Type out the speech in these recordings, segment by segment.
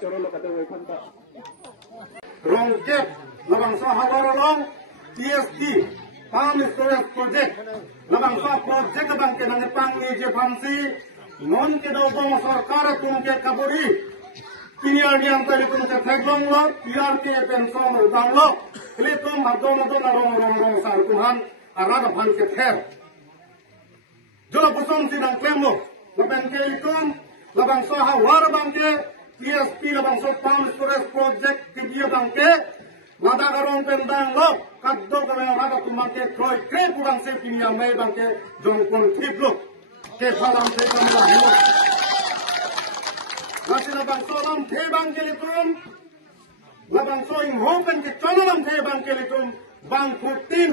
coro lo kata wai phanta Rongket labang sa hawarolong TSD Palm Storage Project labang sa project labang ke nang pang ni je phamsi non ke do bang sarkar tum ke kaburi PRD ang tali tum ke thaglong lo PRD pension udang lo kle tum madon na rong sar tuhan arada bhan ke ther jolo pusom si nang klemo labang ke ikon labang sa hawar bang ke TSP labang sa Palm Storage Project ke dia bang ke Lada karong pendang lo, kaddo karong rada tumangke kroy kre kurang se kini yang may bangke jong kon tip lo, ke salam se kamera himo. Nasi labang solam te bangke litum, labang soing hopen ke cholam te bangke litum, bang putin,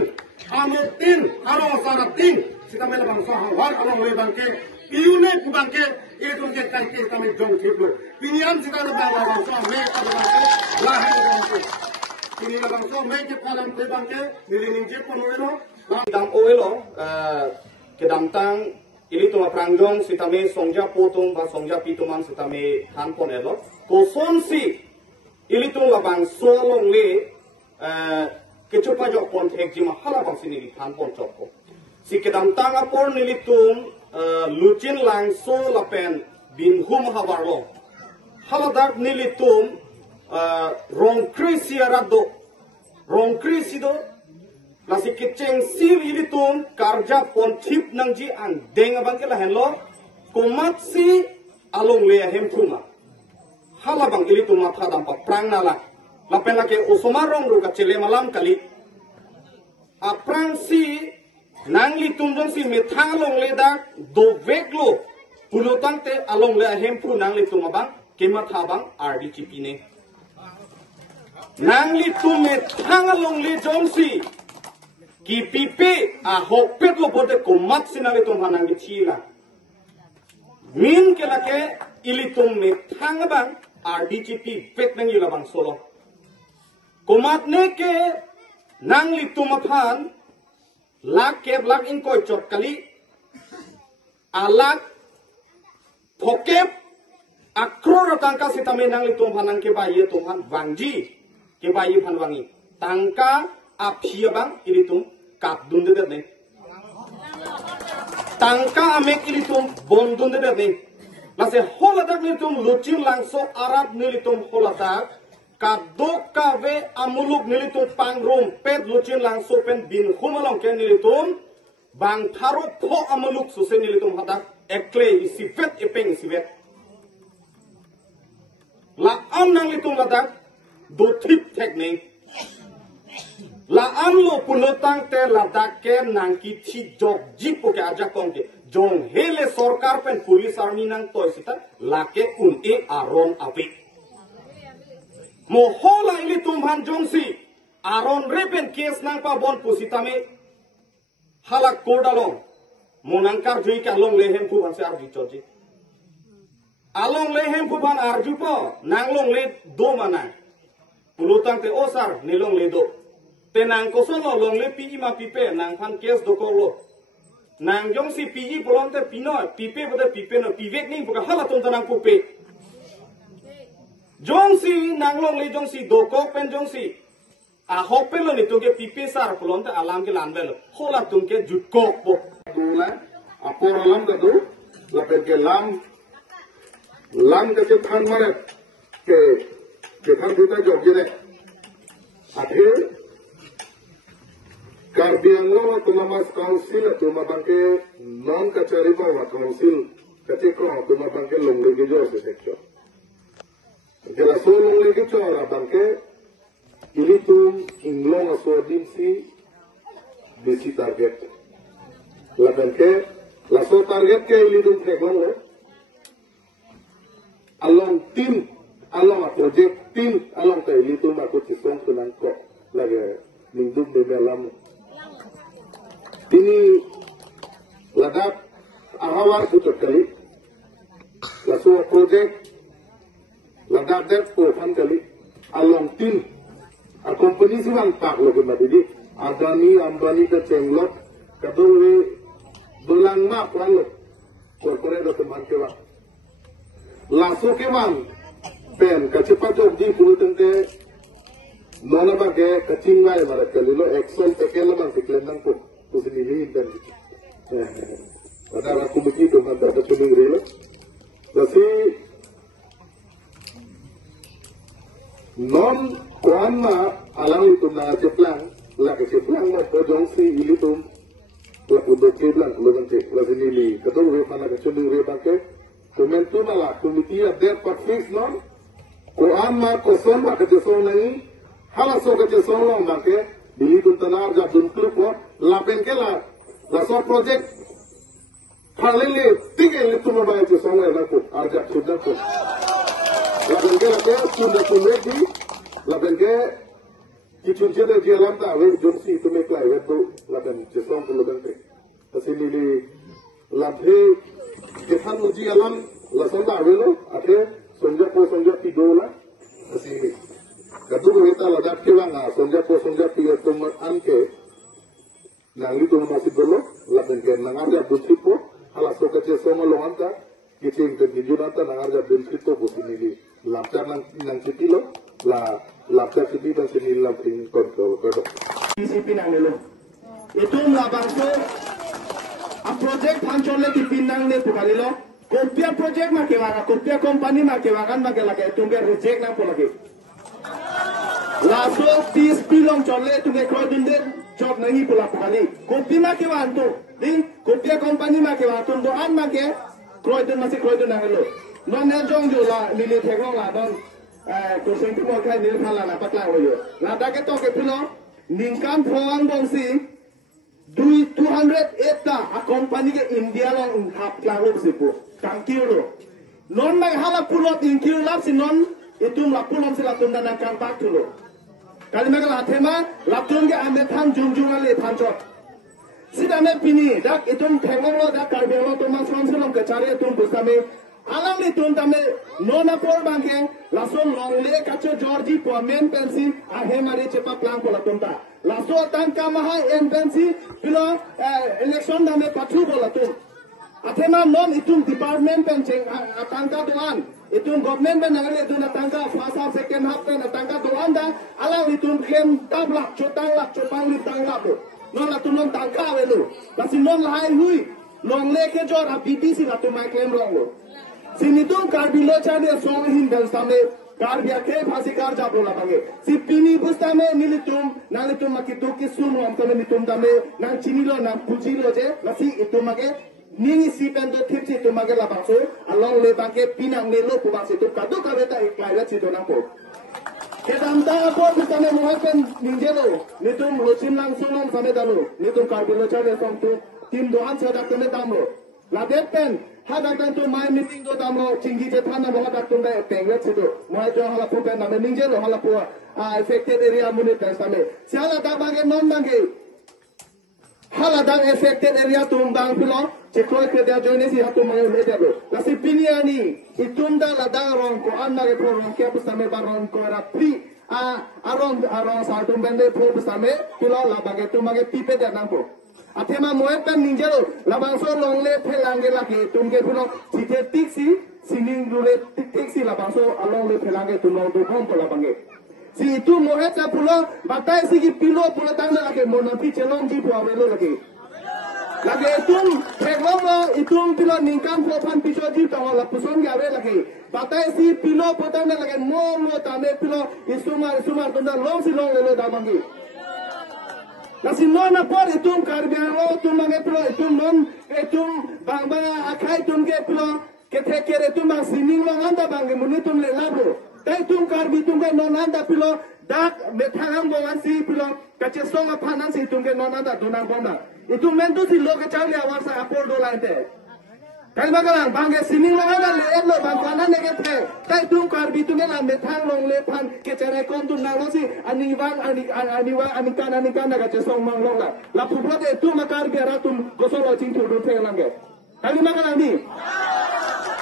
amutin, karong saratin, si kami labang sohawar karong le bangke, iune ku bangke, itu ke kaki kami jong tip lo. Pinian si kami labang soham me kabangke, lahir bangke. Ini labang so may kipalam te bangke nilingin je ponuelo dang oelo kedam tang ili tuma prangjong sitame songja potong ba songja pituman sitame han ponelo ko sonsi ili tung labang so long le kecupa jok pon tek jima hala bang sini han pon choko si kedam tang apor nilitung lucin lang so lapen bin hum hawarlo hala dak nilitung rong krisi arado rong krisi do nasi keceng sil ilitum karja pontip nangji ang deng abang ke lahen lo komat si along le hem kuma halabang ilitum matha dampa prang nala lapen lake usumarong ru kacele malam kali aprang si nang litum dong si methang long le dak do veklo pulutang te along le hem pru nang litum abang kemat habang RDGP ne nang litum methang along le jomsi ki pipe a hokpet lo bote komat sinang litum hanang di chila min ke lake ilitum methang bang RDGP vet nang ilabang solo komat ne ke nang litum aphan lak ke lak in koi chot kali alak phokep akror tangka sitame nang litum hanang ke bayi tuhan wangji ke bayi phan wangi tangka apia bang ilitum kap dunde ne tangka amek ilitum bon dunde ne lase holadak nilitum lucin langso arab nilitum holadak kadok kave amuluk nilitum pangrum pet lucin langso pen bin humalong ken nilitum bang tharo pho amuluk suse nilitum hadak ekle isivet epeng isivet la am nang litum ladak do trip teknik la am lo punotang te ladak ke nang ki thi jok jipo ke aja kong ke jong hele sarkar pen police army nang toy sita la ke un e aron api mo hola ili tumhan jong si aron repen case nang pa bon pusitame halak kodalong monangkar jui ka long lehem pu ban se arji choji along lehem pu ban arju po nang long le do mana pulutang te osar nilong le do tenang koson lo long le pi ma pipe nang phan case do ko lo nang jong si pi bolon te pino pipe bode pipe no pivek ning buka hala ton tanang pupe jong si nang long le jong si do ko pen jong si a hope lo ni tuge pipe sar bolon te alam ke lan belo hola tungke jut ko po tula apor lam ka do lapen ke lam ka je than mare ke than duta job jene akhir Karbiang lo tumamas council tuma bangke non kacari bawa council ketika tuma bangke long lagi jo se sektor. Jela so long lagi jo ora bangke ini tum inglong aso dimsi besi target. La bangke la so target ke ini tum tekong lo. Along tim along project tim along te ini tum aku cisong tunang ko lagi lindung di dalam ini ladak ahawar putar kali laso project ladak dek open kali along tim a company siwang pak lo guna jadi Ambani ke cenglok kadore belang mak lang lo corporate do teman kewa laso kewang pen kacepat di puluh tente nona bage kacinggai mara kalilo excel tekel bang tiklen nang pun pusini dan pada aku begitu mata kacung rilo jadi non kuanma alang itu na ceplang la ceplang mo pojong si ilitum la udah ceplang lo nanti la sini ketemu mana kacung rilo bangke komentu nala komiti ada per fix non kuanma koson ma kacung nai hala so kacung lo bangke ilitum tanar jab dun klub lapen ke la so project Halili tiga itu membayar sesuatu yang aku ajak sudah tu. Lapan ke sudah lagi, lapan ke kita jadi jalan tak, we jonsi itu mereka we tu lapan sesuatu tu lapan ke. Tapi ni lapan kita uji alam lasan tak we lo, ada sonja tiga lah. Tapi kadang kita ladak kewanga sonja tiga tu anke. Nang itu masih dulu, lapan ke nang ada bunyi po. Alas so kecil semua longan kita yang terjunata nangar jab benci to posini di lapcar nang cipilo la lapcar cipi dan sini laping kontrol kodo. Cipi nang nelo. Itu labang so a project pancole di pinang ne pukalilo. Kopia project makewaga, kopia company makewagan makelake itu ke reject nang polake. Laso 30 pilong chole tu ke kodunde job nahi pula pukali. Kopi makewan tu. Ding kopia company makewan tu doan make kroidun masih kroidun nang lo. Non ne jong ju la lili thekong la don kusing tu mo khai nil phala na patla hoyo. La da ke to ke pilo ningkan phawang bongsi 208 ta a company ke India long hap la lo sipu. Thank you lo. Non mai hala pulot inkil lap si non itu lapulom si latun dan akan baktu lo. Kali mereka latema latun ke ame tham jungjung ale thancot. Sida me pini dak itum thengong lo dak karbelo to mas sonselom ke cari itum busame alam ni tum tame nona por bangke lason longle kacho Georgie pomen pensi ahe mare cepa plan ko latum ta. Laso tan kamaha en pensi pilo election dame pathu ko latum. Athema non itum department penceng atangka doan. Itum government ben nangali itum atangka first half second half ben atangka doan da alam itum claim tablak chotang lak chopang li tanglak lo. Non la tunon tangka welu. Lasi non lahai hui. Long leke jor a BBC la tumai claim long lo. Sini tum karbilo chade song hin dan same karbia ke phasi kar jablo la bange. Si pini bustame nilitum nalitum makitu kisun om tame nitum tame nang chinilo nang pujilo je lasi itum make Nini si pendo tipsi tu mage la bangso along le bangke pinang le lo pubangsi tu kadu kabeta iklairat si donang po. Kedamta po bitame muhapen ningjelo nitum losin lang sunom same dalu nitum karbilo chale song tu tim doan sedak teme damlo. La depen hadak dan tu mai meeting do damlo cinggi je thana lo hadak tu dai pengret si tu muhai jo hala pu pen name ningjelo hala pu affected area munit same. Siala da bangke non bangke hala da affected area tumbang pilo Cekoi kerja join si hatu mayu leda lo. Lasi piniani itunda ladang rong ko anna ke rong ke pusame baron ko rapri arong sartum bende po pusame pilo labage tu mage pipe da nampo. Atema moetan ninjalo labang so longle phelange lake tumge pilo site tiksi sining dule tiksi labang so along le phelange tu long tu kom po labange. Si itu moeta pulo batai si pilo pulo tangna lake monapi chelong ji po avelo lake. Lagi itum pilo ningkan popan piso di tawal lapuson gawe lagi. Batai si pilo potang na lagi mo tame pilo isumar tunda long si long lelo damangi. Nasi nona por itum karbiaro tum mange pilo itum bang akai tum ke pilo ketekere tum bang sining long anda bangi munitum le labo. Dai tum karbi tum ke non anda pilo dak metang bongan si pilo kace songa panan si tum ke non anda donang bonda. Itu mentu si lo kecali awal sa apol dola ente. Kali bagalang bangge sining lo ada le lo bangkanan nege te. Tai tung karbi tung la metang long le pan kecere kontun na lo si anikan naga cesong mang long la. La puplo de tu makar biara tum gosolo cing tu te langge. Kali bagalang ni.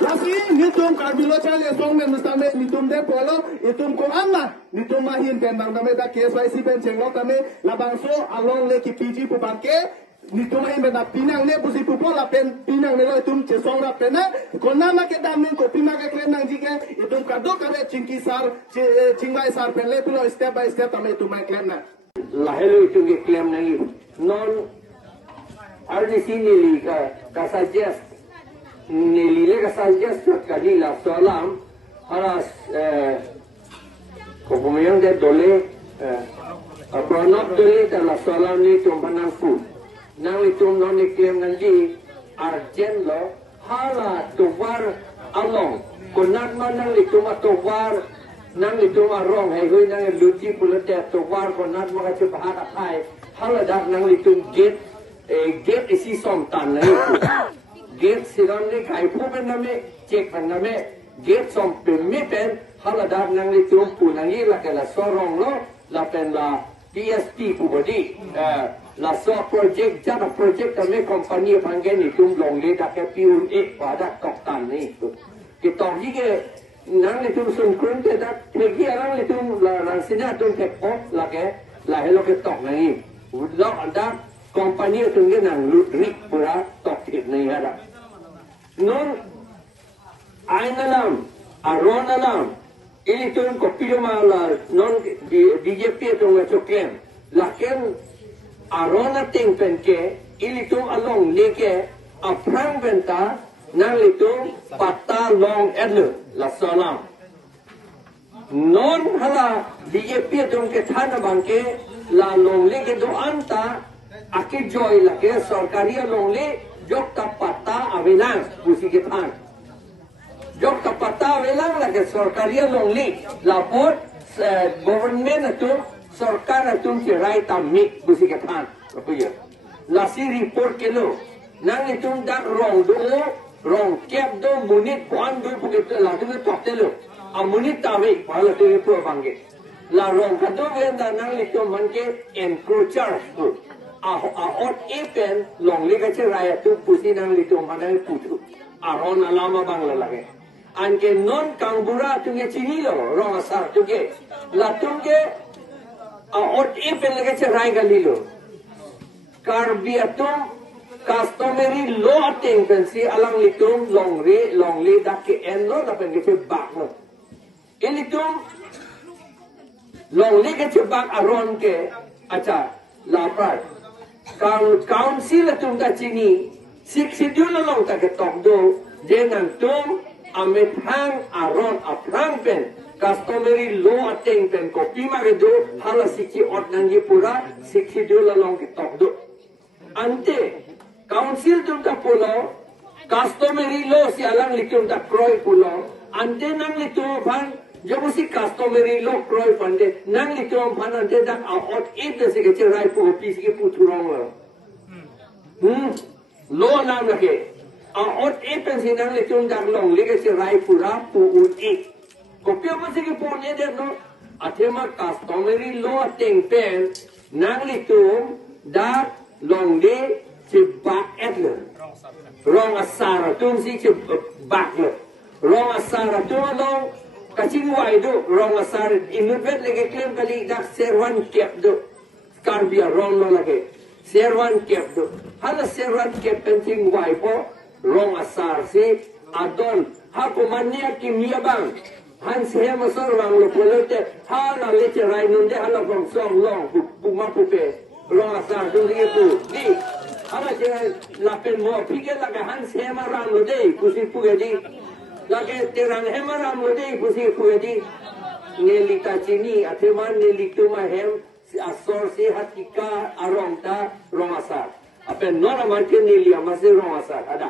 Lasi nitum karbi lo cali song men mustame nitum de polo itum ko amma nitum mahin pen bang tame da KSYC pen cenglo tame la bangso along le ki PG pu bangke ni tu mai mena pinang ne busi pupo la pen pinang ne lo tum che song la pen na ko na ma ke dam ning ko pima ke klem nang jike itum kado kare chingki sar chingbai sar pen le pulo step by step tame tu mai klem na la helo itu ke klem nang non RDC ni ka suggest ni le ka suggest ka di la solam aras ko kumayong de dole pronok dole ta la solam ni tumpanang fu nang itu non ni klem nang di arjen lo hala tuwar along kunat man nang itu ma tuwar nang itu ma rong hai hui nang luci pulate tuwar kunat ma ka chibhat akai hala dak nang itu gate isi som tan nang itu gate siram ni kai pu ben name check ben name gate som pe me pen hala dak nang itu pu nang i la ka la sorong lo la pen la PSP pu bodi la so project jana project kami company panggil ni tum long le dak ke piun pada kok tan ni kita ni ke nang itu sun kun te dak pergi orang itu la nang sina tum ke ok la ke la hello ke tok ni lo anda company tu ni nang rik pura tok it ni ada non ainalam aronalam ini tu kopi malar non DJP tu ngacokem laken arona ting penke ili tu along leke aprang benta nang litu pata long edle la salam non hala DJP tu ke thana bangke la long leke do anta ake joy lake sarkari long le jok ta pata avilang busi ke than jok ta pata avilang lake sarkari long le la pot government tu सरकार तुम के राय तामी बुसी के थान रुपये लासी रिपोर्ट के लो नंगे तुम दाग रोंग कैप दो मुनित कौन दो पुके लाते में टॉपते लो अब मुनित तावे पाला तो ये पूरा बांगे ला रोंग का दो वेंदा नंगे तुम मन के एनक्रोचर आ और ए पेन लोंग ले के राय तुम बुसी नंगे तुम मन के पुटू आ रोन अलामा बांगला लगे आनके नॉन कांगुरा तुमके चीनी लो रोंग असर तुमके ला तुमके और ये पे लगे चराई गली लो कार्बियतुम customary law tendency alang litum longre dak ke endo da pen ke bak no ilitum longre ke bak aron ke acha lapar council tum da chini sik sidul long ta ke tok do jenan tum amet hang aron aprang pen customary law ateng pen kopi ma ke do hala sikhi ot nangi pura sikhi do long ke tok do ante council tum ta pulo customary law si alang litum ta kroi pulo ante nang litum phan jabo si customary law kroi pande nang litum phan ante dak ot if de sikhe chirai pu pi sikhe pu thurong lo law nam lake ot if pen si nang litum dak long leke chirai pura pu ut ik kopia masih ke punya dia no, athema customary law ting pen nang litum dak long de cibak etler, rong asara tum si cibak le, rong asara tum long kacing wai do, rong asara inubet lagi klaim kali dak serwan kep do, karbia rong lo lagi serwan kep do, hala serwan kep penting wai po, rong asara si adon, hapo mania kimia bang. Han saya masuk orang lo polote hala lece rai nunde hala from song long puma pupe long asar tu itu di hala saya lapen mo pikir lagi han saya marang lo deh kusi puge di lagi terang hemaram lo deh kusi puge di nelita cini ateman nelitu mahem asor si hatika arong ta rong asar apa nora market nelia masih rong asar ada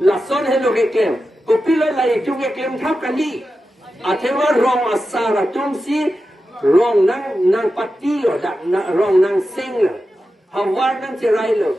lason hello ke kem kopilo lai tunge klem thap kali athewa rong asara tumsi rong nang pati lo dak rong nang sing lo hawar nang chirai lo